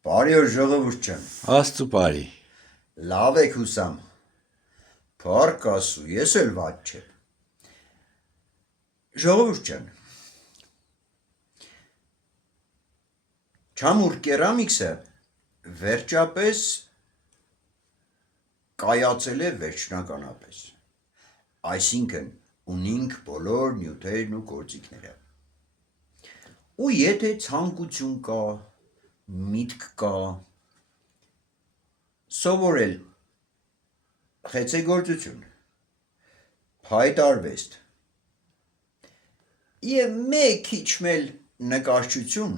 Բարի օր ժողովուրդ ջան, Աստծո բարի։ լավ եք հուսամ, փառք Աստծո, ես էլ վատ չեմ։ Ժողովուրդ ջան, Չամուր կերամիքսը վերջապես կայացել է վերջնականապես, այսինքն ունինք բոլոր նյութերն ու գործիքները։ Ու եթե ցանկություն կա, միտք կա, սովորել խեցեգործություն, փայտարվեստ և մեկ քիչ էլ նկարչություն,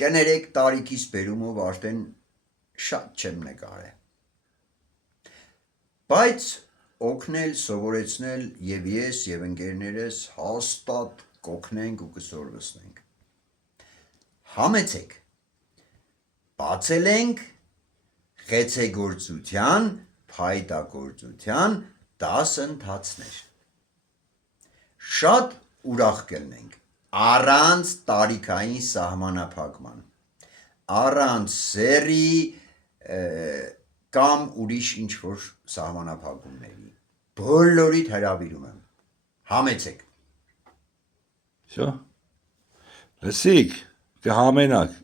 կներեք տարիքիս բերումով արդեն շատ չեմ նկարել, բայց օգնել, սովորեցնել և ես և ընկերներս հաստատ կօգնենք ու կսորվեցնենք։ Համեցեք, բացել ենք խեցեգործության, փայտագործության դասընթացներ։ Շատ ուրախ կլինենք, առանց տարիքային սահմանափակման, առանց սեռի կամ ուրիշ ինչ-որ սահմանափակումների, բոլորիդ հրավիրում եմ, համեցեք։ Շո։ Լսիք, կհամենակ։